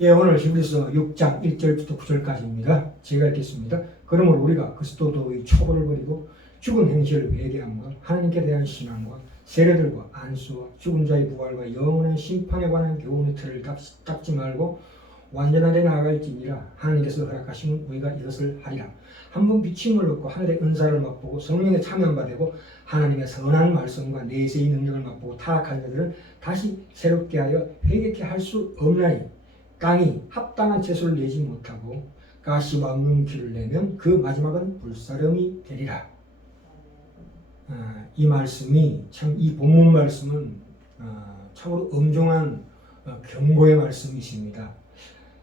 예, 오늘 히브리서 6장 1절부터 9절까지입니다. 제가 읽겠습니다. 그러므로 우리가 그리스도도의 초보를 버리고 죽은 행실을 회개함과 하나님께 대한 신앙과 세례들과 안수와 죽은 자의 부활과 영원한 심판에 관한 교훈의 틀을 닦지 말고 완전한 데 나아갈지니라. 하나님께서 허락하시면 우리가 이것을 하리라. 한번 비침을 얻고 하늘의 은사를 맛보고 성령에 참여한 바 되고 하나님의 선한 말씀과 내세의 능력을 맛보고 타락한 자들은 다시 새롭게 하여 회개케 할 수 없나니 땅이 합당한 채소를 내지 못하고 가시와 눈길을 내면 그 마지막은 불사름이 되리라. 이 말씀이 참, 이 본문 말씀은 참으로 엄중한 경고의 말씀이십니다.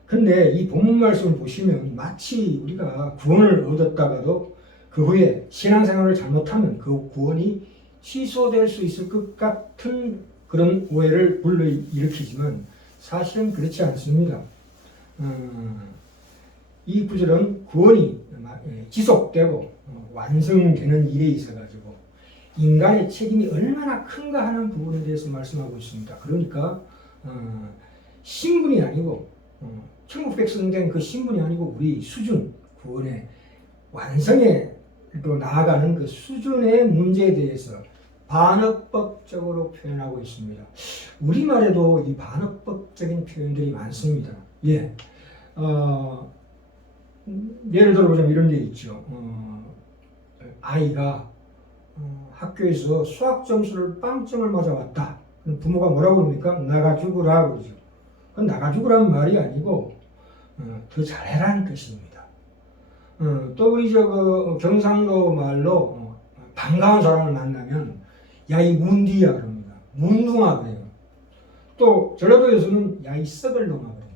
근데 이 본문 말씀을 보시면 마치 우리가 구원을 얻었다가도 그 후에 신앙생활을 잘못하면 그 구원이 취소될 수 있을 것 같은 그런 오해를 불러일으키지만 사실은 그렇지 않습니다. 이 구절은 구원이 지속되고 완성되는 일에 있어가지고 인간의 책임이 얼마나 큰가 하는 부분에 대해서 말씀하고 있습니다. 그러니까 신분이 아니고 천국 백성된 그 신분이 아니고 우리 수준, 구원의 완성에로 나아가는 그 수준의 문제에 대해서 반어법적으로 표현하고 있습니다. 우리말에도 이 반어법적인 표현들이 많습니다. 예, 예를 들어보자면 이런 게 있죠. 아이가 학교에서 수학 점수를 빵점을 맞아왔다. 부모가 뭐라고 그럽니까? 나가 죽으라 그러죠. 그건 나가 죽으라는 말이 아니고 더 잘해라는 뜻입니다. 또 우리 경상도 말로 반가운 사람을 만나면 야 이 문디야 그럽니다. 문둥아 그래요. 또 전라도에서는 야 이 썩을 놈아 그래요.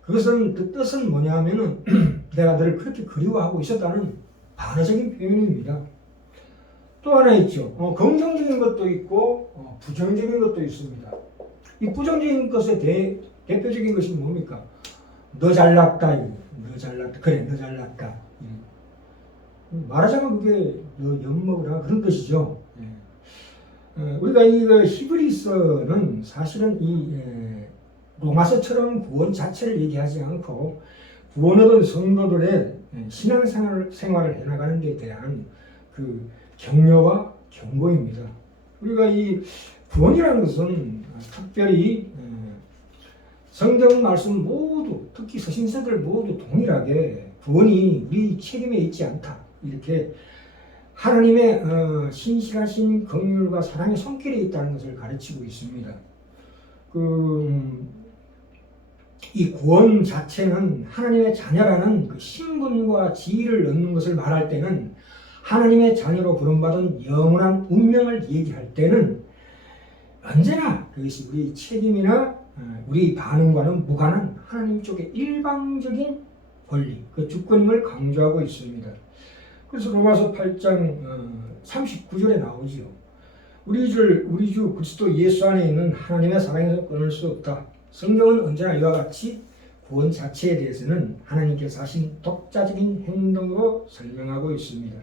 그것은 그 뜻은 뭐냐면은 내가 너를 그렇게 그리워하고 있었다는 반어적인 표현입니다. 또 하나 있죠. 긍정적인 것도 있고 부정적인 것도 있습니다. 이 부정적인 것의 대표적인 것이 뭡니까? 너 잘났다. 너 잘났다. 그래, 너 잘났다. 말하자면 그게 너 엿먹으라 그런 뜻이죠. 우리가 이 히브리서는 사실은 이 로마서처럼 구원 자체를 얘기하지 않고 구원 얻은 성도들의 신앙생활을 해나가는 데 대한 그 격려와 경고입니다. 우리가 이 구원이라는 것은 특별히 성경 말씀 모두, 특히 서신서들 모두 동일하게 구원이 우리 책임에 있지 않다. 이렇게 하나님의 신실하신 긍휼과 사랑의 손길에 있다는 것을 가르치고 있습니다. 이 구원 자체는 하나님의 자녀라는 그 신분과 지위를 얻는 것을 말할 때는 하나님의 자녀로 부름받은 영원한 운명을 얘기할 때는 언제나 그것이 우리 책임이나 우리 반응과는 무관한 하나님 쪽의 일방적인 권리, 그 주권임을 강조하고 있습니다. 그래서 로마서 8장 39절에 나오지요. 우리 주 그리스도 예수 안에 있는 하나님의 사랑에서 끊을 수 없다. 성경은 언제나 이와 같이 구원 자체에 대해서는 하나님께서 하신 독자적인 행동으로 설명하고 있습니다.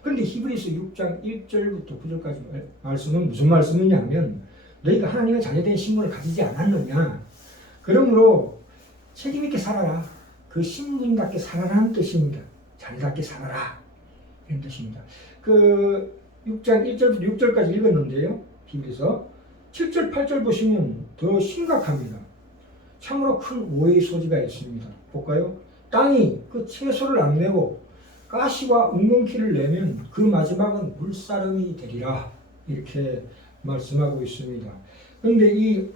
그런데 히브리서 6장 1절부터 9절까지 말씀은 무슨 말씀이냐면 너희가 하나님의 자녀된 신분을 가지지 않았느냐. 그러므로 책임있게 살아라. 그 신분답게 살아라는 뜻입니다. 자녀답게 살아라. 이런 뜻입니다. 그 6장 1절부터 6절까지 읽었는데요. 히브리서 7절 8절 보시면 더 심각합니다. 참으로 큰 오해의 소지가 있습니다. 볼까요? 땅이 그 채소를 안 내고 가시와 웅겅퀴를 내면 그 마지막은 물사름이 되리라. 이렇게 말씀하고 있습니다. 그런데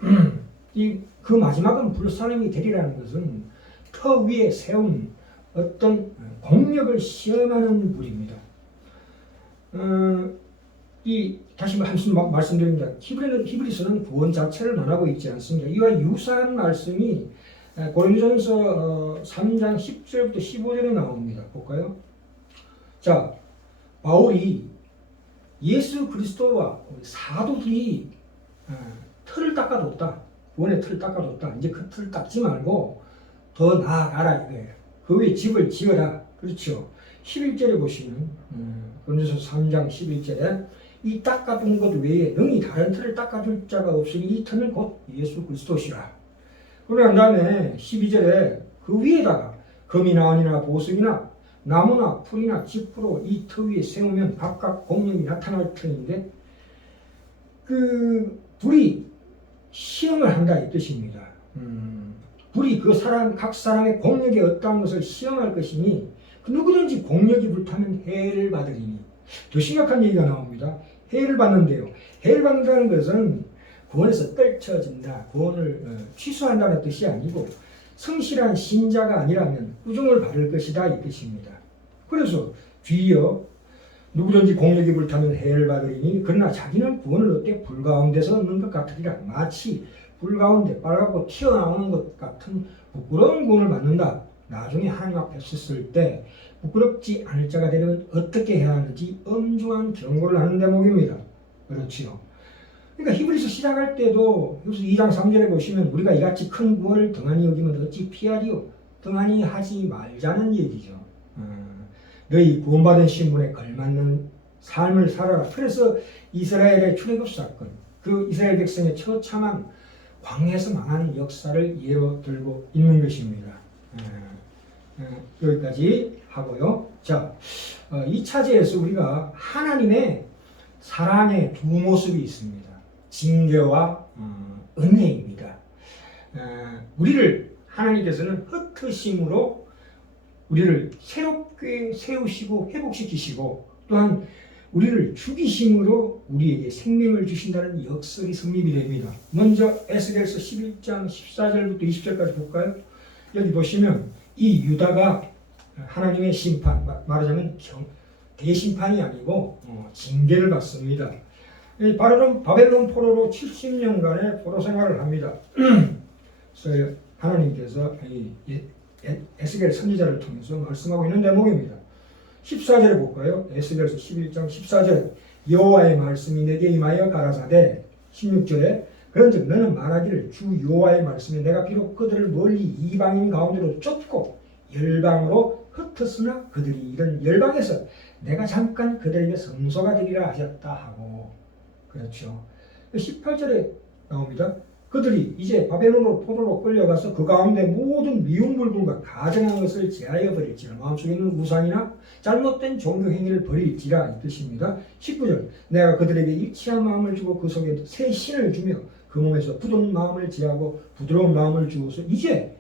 그 마지막은 불사름이 되리라는 것은 터 위에 세운 어떤 공력을 시험하는 물입니다. 다시 한번 말씀드립니다. 히브리서는 구원 자체를 말하고 있지 않습니다. 이와 유사한 말씀이 고린도전서 3장 10절부터 15절에 나옵니다. 볼까요? 자, 바울이 예수 그리스도와 사도들이 틀을 닦아뒀다. 구원의 틀을 닦아뒀다. 이제 그 틀을 닦지 말고 더 나아가라 이거예요. 그 위에 집을 지어라. 그렇죠. 11절에 보시면 고린도전서 3장 11절에 이 닦아둔 것 외에 능히 다른 틀을 닦아줄 자가 없으니 이 틀은 곧 예수 그리스도시라. 그러고 난 다음에 12절에 그 위에다가 금이나 은이나 보석이나 나무나 풀이나 지푸로 이 터 위에 세우면 각각 공력이 나타날 터인데 그 불이 시험을 한다 이 뜻입니다. 불이 그 사람 각 사람의 공력이 어떠한 것을 시험할 것이니 그 누구든지 공력이 불타면 해를 받으리니 더 심각한 얘기가 나옵니다. 해를 받는데요. 해를 받는다는 것은 구원에서 떨쳐진다, 구원을 취소한다는 뜻이 아니고 성실한 신자가 아니라면 꾸중을 받을 것이다 이 뜻입니다. 그래서 뒤이어 누구든지 공력이 불타면 해를 받으리니 그러나 자기는 구원을 얻되 불 가운데서 얻는 것 같으리라. 마치 불 가운데 빨갛고 튀어나오는 것 같은 부끄러운 구원을 받는다. 나중에 하나님 앞에 섰을 때 부끄럽지 않을 자가 되려면 어떻게 해야 하는지 엄중한 경고를 하는 대목입니다. 그렇지요. 그러니까 히브리서 시작할 때도 여기서 2장 3절에 보시면 우리가 이같이 큰 구원을 등한히 여기면 어찌 피하리요? 등한히 하지 말자는 얘기죠. 너희 구원받은 신분에 걸맞는 삶을 살아라. 그래서 이스라엘의 출애굽 사건, 그 이스라엘 백성의 처참한 광야에서 망한 역사를 예로 들고 있는 것입니다. 여기까지 하고요. 자, 이 차제에서 우리가 하나님의 사랑의 두 모습이 있습니다. 징계와 은혜입니다. 우리를 하나님께서는 흩으심으로 우리를 새롭게 세우시고 회복시키시고 또한 우리를 죽이심으로 우리에게 생명을 주신다는 역설이 성립이 됩니다. 먼저 에스겔서 11장 14절부터 20절까지 볼까요? 여기 보시면 이 유다가 하나님의 심판, 말하자면 대심판이 아니고 징계를 받습니다. 바벨론 포로로 70년간의 포로 생활을 합니다. 그래서 하나님께서 에스겔 선지자를 통해서 말씀하고 있는 대목입니다. 14절에 볼까요? 에스겔서 11장 14절 여호와의 말씀이 내게 임하여 가라사대 16절에 그런즉 너는 말하기를 주 여호와의 말씀에 내가 비록 그들을 멀리 이방인 가운데로 쫓고 열방으로 흩었으나 그들이 이런 열방에서 내가 잠깐 그들에게 성소가 되리라 하셨다 하고 그렇죠. 18절에 나옵니다. 그들이 이제 바벨론으로 포로로 끌려가서 그 가운데 모든 미운 물건과 가증한 것을 제하여 버릴지라 마음속에 있는 우상이나 잘못된 종교 행위를 버릴지라 이 뜻입니다. 19절 내가 그들에게 일치한 마음을 주고 그 속에 새 신을 주며 그 몸에서 굳은 마음을 제하고 부드러운 마음을 주어서 이제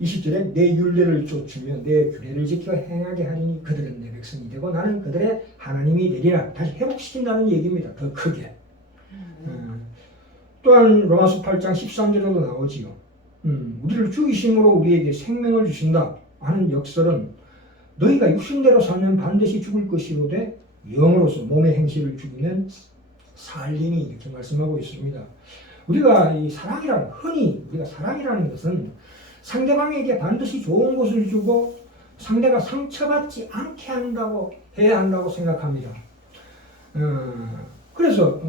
20절에 내 율례를 쫓으며 내 규례를 지켜 행하게 하리니 그들은 내 백성이 되고 나는 그들의 하나님이 되리라. 다시 회복시킨다는 얘기입니다. 더 크게. 또한 로마서 8장 13절에도 나오지요. 우리를 죽이심으로 우리에게 생명을 주신다 하는 역설은 너희가 육신대로 살면 반드시 죽을 것이로되 영으로서 몸의 행실을 죽이면 살리니 이렇게 말씀하고 있습니다. 우리가 이 사랑이라는 흔히 우리가 사랑이라는 것은 상대방에게 반드시 좋은 것을 주고 상대가 상처받지 않게 한다고 해야 한다고 생각합니다. 그래서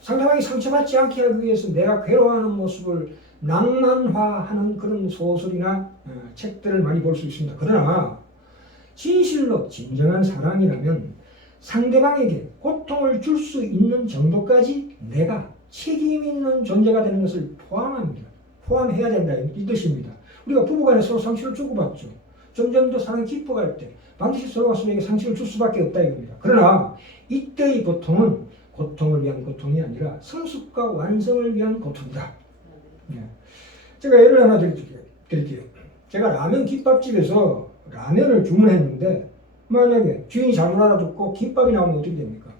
상대방이 상처받지 않게 하기 위해서 내가 괴로워하는 모습을 낭만화하는 그런 소설이나 책들을 많이 볼 수 있습니다. 그러나 진실로 진정한 사랑이라면 상대방에게 고통을 줄 수 있는 정도까지 내가 책임 있는 존재가 되는 것을 포함합니다. 포함해야 된다 이 뜻입니다. 우리가 부부간에 서로 상처를 주고받죠. 점점 더 사랑이 깊어갈 때 반드시 서로가 서로에게 상처를 줄 수밖에 없다 이겁니다. 그러나 이때의 고통은 고통을 위한 고통이 아니라 성숙과 완성을 위한 고통이다. 제가 예를 하나 드릴게요. 제가 라면 김밥집에서 라면을 주문했는데 만약에 주인이 잘못 알아듣고 김밥이 나오면 어떻게 됩니까?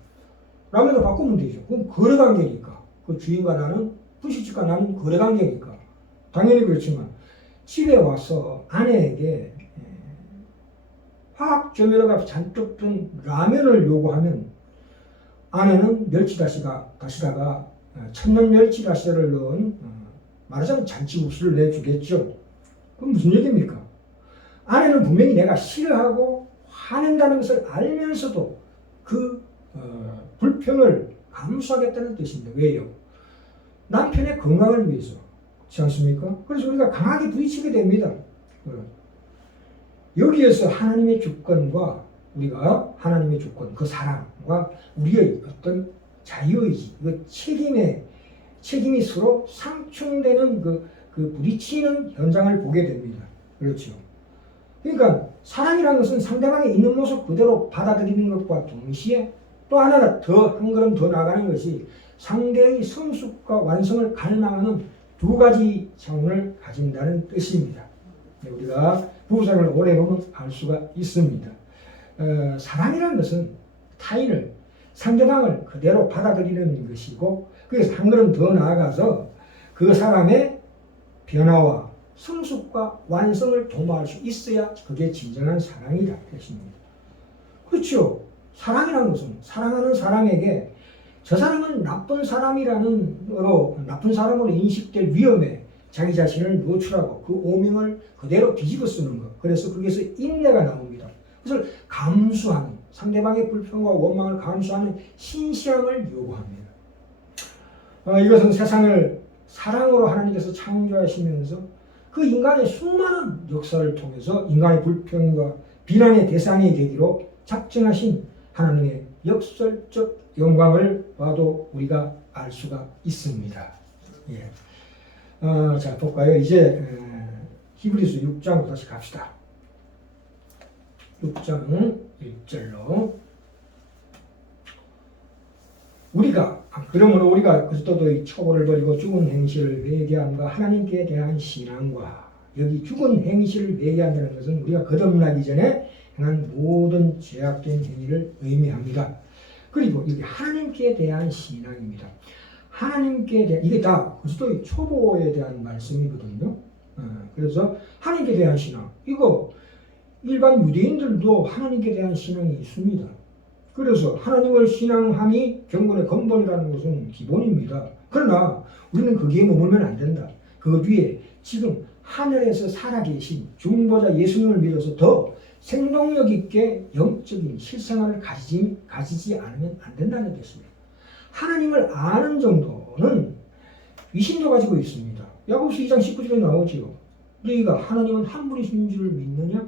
라면을 바꾸면 되죠. 그건 거래관계니까. 그 주인과 나는 분식집과 나는 거래관계니까. 당연히 그렇지만 집에 와서 아내에게 화학 조미료가 잔뜩 든 라면을 요구하면 아내는 멸치다시다가 천연 멸치다시를 넣은 말하자면 잔치국수를 내주겠죠. 그럼 무슨 얘기입니까? 아내는 분명히 내가 싫어하고 화낸다는 것을 알면서도 그 불평을 감수하겠다는 뜻입니다. 왜요? 남편의 건강을 위해서. 그렇지 않습니까? 그래서 우리가 강하게 부딪히게 됩니다. 여기에서 하나님의 주권과 우리가 하나님의 주권, 그 사랑과 우리의 어떤 자유의지, 그 책임이 서로 상충되는 그 그 부딪히는 현상을 보게 됩니다. 그렇죠. 그러니까 사랑이라는 것은 상대방의 있는 모습 그대로 받아들이는 것과 동시에 또 하나가 한 걸음 더 나아가는 것이 상대의 성숙과 완성을 갈망하는 두 가지 차원을 가진다는 뜻입니다. 우리가 부부생활을 오래 보면 알 수가 있습니다. 사랑이라는 것은 타인을, 상대방을 그대로 받아들이는 것이고, 그래서 한 걸음 더 나아가서 그 사람의 변화와 성숙과 완성을 도모할 수 있어야 그게 진정한 사랑이다 뜻입니다. 그렇죠. 사랑이라는 것은 사랑하는 사람에게 저 사람은 나쁜 사람으로 인식될 위험에 자기 자신을 노출하고 그 오명을 그대로 뒤집어 쓰는 것. 그래서 거기에서 인내가 나옵니다. 그것을 감수하는, 상대방의 불평과 원망을 감수하는 신시함을 요구합니다. 이것은 세상을 사랑으로 하나님께서 창조하시면서 그 인간의 수많은 역사를 통해서 인간의 불평과 비난의 대상이 되기로 작정하신 하나님의 역설적 영광을 봐도 우리가 알 수가 있습니다. 예. 자, 볼까요? 이제 히브리서 6장으로 다시 갑시다. 6장 1절로 그러므로 우리가 그리스도의 초보를 버리고 죽은 행실을 회개함과 하나님께 대한 신앙과, 여기 죽은 행실을 회개한다는 것은 우리가 거듭나기 전에 행한 모든 죄악된 행위를 의미합니다. 그리고 여기 하나님께 대한 신앙입니다. 하나님께 대한, 이게 다 그리스도의 초보에 대한 말씀이거든요. 그래서 하나님께 대한 신앙, 이거 일반 유대인들도 하나님께 대한 신앙이 있습니다. 그래서 하나님을 신앙함이 경건의 근본이라는 것은 기본입니다. 그러나 우리는 거기에 머물면 안 된다. 그 뒤에 지금 하늘에서 살아계신 중보자 예수님을 믿어서 더 생동력 있게 영적인 실생활을 가지지 않으면 안 된다는 뜻입니다. 하나님을 아는 정도는 위신도 가지고 있습니다. 야고보서 2장 19절에 나오지요. 너희가 하나님은 한 분이신 줄 믿느냐?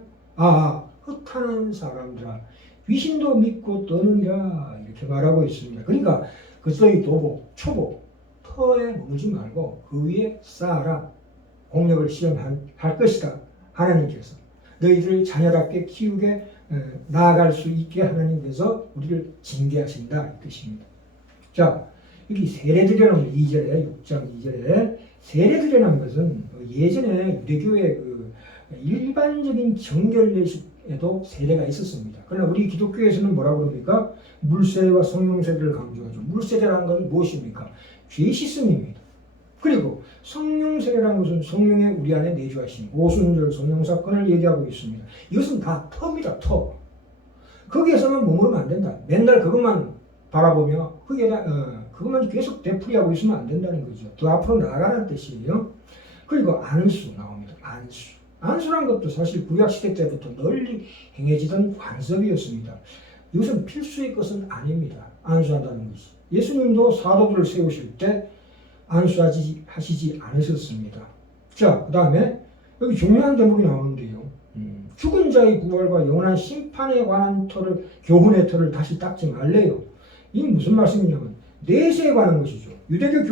헛하는 사람들아, 위신도 믿고 떠느니라, 이렇게 말하고 있습니다. 그러니까 그리스도의 도복, 초복, 터에 머물지 말고 그 위에 쌓아라. 공력을 시험할 것이다. 하나님께서 너희들을 자녀답게 키우게 나아갈 수 있게 하나님께서 우리를 징계하신다, 이 뜻입니다. 자, 여기 세례드리라는 2절에 6장 2절에 세례드리라는 것은 예전에 유대교의 그 일반적인 정결례식에도 세례가 있었습니다. 그러나 우리 기독교에서는 뭐라고 그럽니까? 물세례와 성령세례를 강조하죠. 물세례라는 건 무엇입니까? 죄 씻음입니다. 그리고 성령세례라는 것은 성령의 우리 안에 내주하신 오순절 성령사건을 얘기하고 있습니다. 이것은 다 터입니다. 터. 거기에서만 머무르면 안 된다. 맨날 그것만 바라보며 그것만 계속 되풀이하고 있으면 안 된다는 거죠. 더 앞으로 나아가는 뜻이에요. 그리고 안수 나옵니다. 안수라는 것도 사실 구약시대 때부터 널리 행해지던 관습이었습니다. 이것은 필수의 것은 아닙니다. 안수한다는 것이. 예수님도 사도들을 세우실 때 안수하시지 않으셨습니다. 자, 그 다음에 여기 중요한 대목이 나오는데요. 죽은 자의 부활과 영원한 심판에 관한 교훈의 터를 다시 닦지 말래요. 이게 무슨 말씀이냐면 내세에 관한 것이죠. 유대교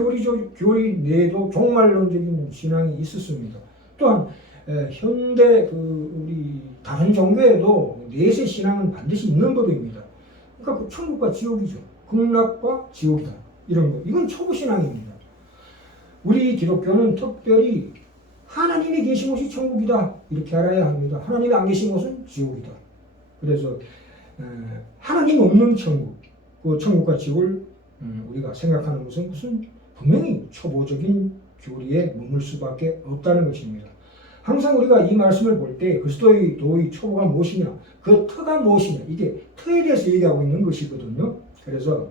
교리 내에도 종말론적인 신앙이 있었습니다. 또한 현대 우리 다른 종교에도 내세 신앙은 반드시 있는 법입니다. 그러니까 천국과 지옥이죠. 극락과 지옥이다. 이런 거. 이건 초보 신앙입니다. 우리 기독교는 특별히 하나님이 계신 곳이 천국이다. 이렇게 알아야 합니다. 하나님이 안 계신 곳은 지옥이다. 그래서 하나님 없는 천국, 그 천국과 지옥을 우리가 생각하는 것은 분명히 초보적인 교리에 머물 수밖에 없다는 것입니다. 항상 우리가 이 말씀을 볼 때 그리스도의 도의 초보가 무엇이냐, 그 터가 무엇이냐, 이게 터에 대해서 얘기하고 있는 것이거든요. 그래서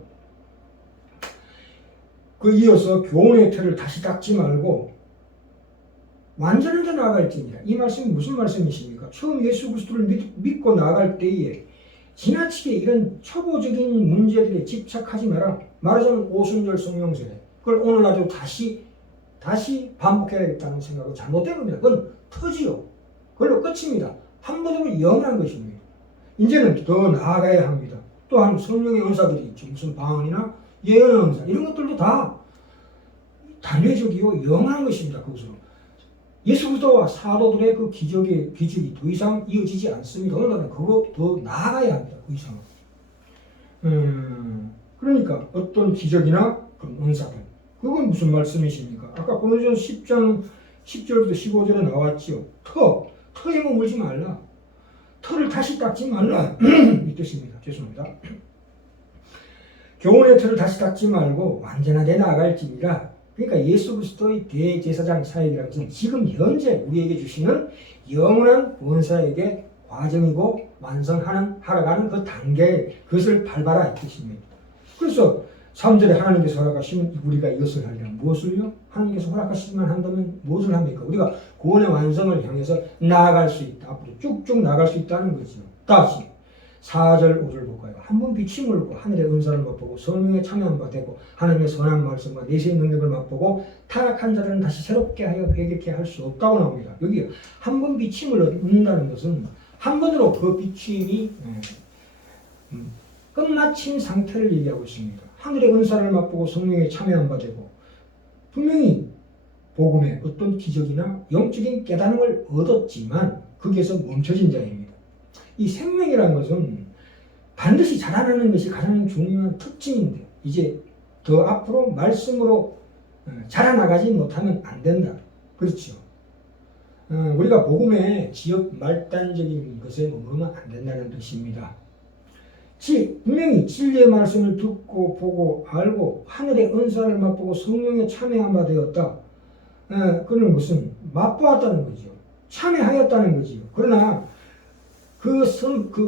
이어서 교훈의 터를 다시 닦지 말고 완전하게 나아갈지니라. 이 말씀이 무슨 말씀이십니까? 처음 예수 그리스도를 믿고 나아갈 때에 지나치게 이런 초보적인 문제들에 집착하지 마라. 말하자면 오순절 성령세례. 그걸 오늘 나도 다시 반복해야겠다는 생각은 잘못된 겁니다. 그건 터지요. 그걸로 끝입니다. 한 번 더 영원한 것입니다. 이제는 더 나아가야 합니다. 또한 성령의 은사들이 무슨 방언이나 예언의 은사 이런 것들도 다 단회적이고 영원한 것입니다. 그것으로 예수 그리스도와 사도들의 그 기적이 더 이상 이어지지 않습니다. 오늘날은 그거 더 나아가야 합니다. 그 이상은. 그러니까 어떤 기적이나 그런 은사들, 그건 무슨 말씀이십니까? 아까 고린도전 10장 10절부터 15절에 나왔지요. 터에 머물지 말라. 터를 다시 닦지 말라. 이 뜻입니다. 죄송합니다. 교훈의 틀을 다시 닦지 말고 완전하게 나아갈지니라. 그러니까 예수 그리스도의 대제사장 사역이라는 것은 지금 현재 우리에게 주시는 영원한 구원사역의 과정이고 완성하는 하러가는 그 단계, 그것을 밟아라 이 뜻입니다. 그래서 3절에 하나님께서 허락하시면 우리가 이것을 하려면 무엇을요? 하나님께서 허락하시기만 한다면 무엇을 합니까? 우리가 구원의 완성을 향해서 나아갈 수 있다. 앞으로 쭉쭉 나아갈 수 있다는 거죠. 다시 4절 5절 볼까요? 한번 빛이 물고 하늘의 은사를 맛보고 성령에 참여한 바 되고 하나님의 선한 말씀과 내세의 능력을 맛보고 타락한 자들은 다시 새롭게 하여 회개케 할 수 없다고 나옵니다. 여기 한번 빛이 물는다는 것은 한 번으로 그 비침이 끝마친 상태를 얘기하고 있습니다. 하늘의 은사를 맛보고 성령에 참여한 바 되고 분명히 복음의 어떤 기적이나 영적인 깨달음을 얻었지만 거기에서 멈춰진 자입니다. 이 생명이라는 것은 반드시 자라나는 것이 가장 중요한 특징인데 이제 더 앞으로 말씀으로 자라나가지 못하면 안 된다. 그렇죠. 우리가 복음의 지역 말단적인 것에 머무르면 안 된다는 뜻입니다. 분명히 진리의 말씀을 듣고 보고 알고 하늘의 은사를 맛보고 성령에 참여한 바 되었다. 그는 무슨 맛보았다는 거죠. 참여하였다는 거지요. 그러나 그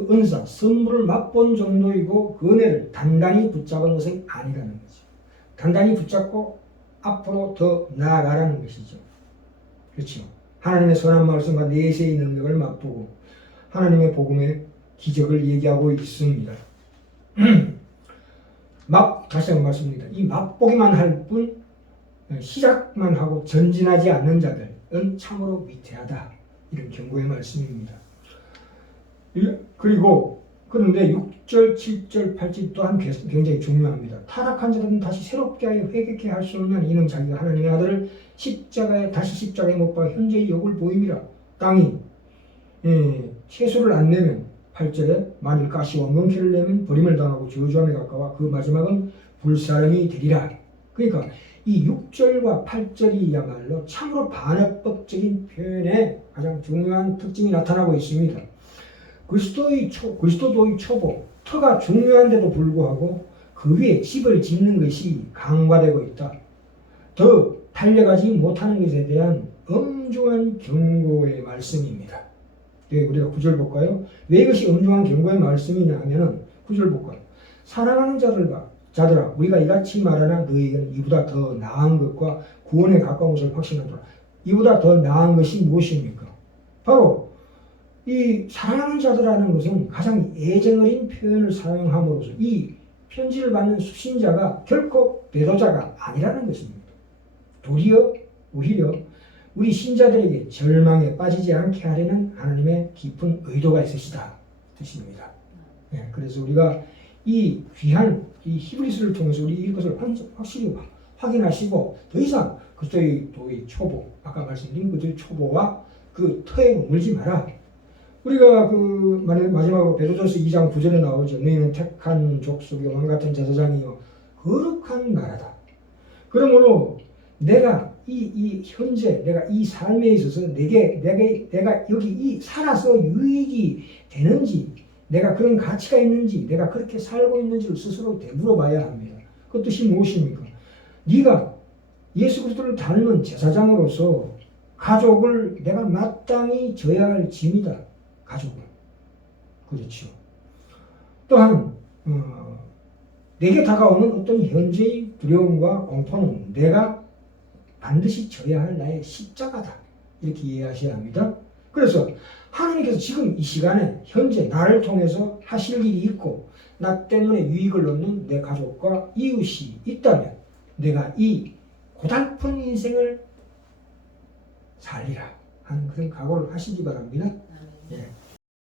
은사, 선물을 맛본 정도이고 그 은혜를 단단히 붙잡은 것은 아니라는 거죠. 단단히 붙잡고 앞으로 더 나아가라는 것이죠. 그렇죠. 하나님의 선한 말씀과 내세의 능력을 맛보고 하나님의 복음의 기적을 얘기하고 있습니다. 다시 한번 말씀드립니다. 이 맛보기만 할 뿐 시작만 하고 전진하지 않는 자들은 참으로 위태하다. 이런 경고의 말씀입니다. 그런데 6절, 7절, 8절 또한 굉장히 중요합니다. 타락한 자들은 다시 새롭게 하여 회개케 할 수 없는 이는 자기가 하나님의 아들을 다시 십자가에 못 박아 현재의 욕을 보임이라. 땅이 채소를 안 내면 8절에 만일 가시와 멍키를 내면 버림을 당하고 저주함에 가까워 그 마지막은 불사름이 되리라. 그러니까 이 6절과 8절이야말로 참으로 반어법적인 표현의 가장 중요한 특징이 나타나고 있습니다. 그리스도의 초보, 터가 중요한데도 불구하고 그 위에 집을 짓는 것이 강화되고 있다. 더 달려가지 못하는 것에 대한 엄중한 경고의 말씀입니다. 우리가 9절 볼까요? 왜 이것이 엄중한 경고의 말씀이냐 하면은 9절 볼까요? 사랑하는 자들아 우리가 이같이 말하나 너희에게는 이보다 더 나은 것과 구원에 가까운 것을 확신하노라. 이보다 더 나은 것이 무엇입니까? 바로 이 사랑하는 자들이라는 것은 가장 애정어린 표현을 사용함으로써 이 편지를 받는 수신자가 결코 배도자가 아니라는 것입니다. 오히려 우리 신자들에게 절망에 빠지지 않게 하려는 하나님의 깊은 의도가 있으시다 뜻입니다. 그래서 우리가 이 귀한 이 히브리서를 통해서 우리 이것을 확실히 확인하시고 더 이상 그리스도의 초보, 아까 말씀드린 그들의 초보와 그 터에 머물지 마라. 우리가 마지막으로 베드로전서 2장 9절에 나오죠. 너희는 택한 족속이요 왕같은 제사장이요 거룩한 나라다. 그러므로 내가 현재 내가 이 삶에 있어서 내가 여기 살아서 유익이 되는지, 내가 그런 가치가 있는지, 내가 그렇게 살고 있는지를 스스로 되물어봐야 합니다. 그 뜻이 무엇입니까? 네가 예수 그리스도를 닮은 제사장으로서 가족을 내가 마땅히 져야 할 짐이다. 가족은. 그렇죠. 또한 내게 다가오는 어떤 현재의 두려움과 공포는 내가 반드시 져야 할 나의 십자가다. 이렇게 이해하셔야 합니다. 그래서 하나님께서 지금 이 시간에 현재 나를 통해서 하실 일이 있고 나 때문에 유익을 얻는 내 가족과 이웃이 있다면 내가 이 고달픈 인생을 살리라 하는 그런 각오를 하시기 바랍니다. 예.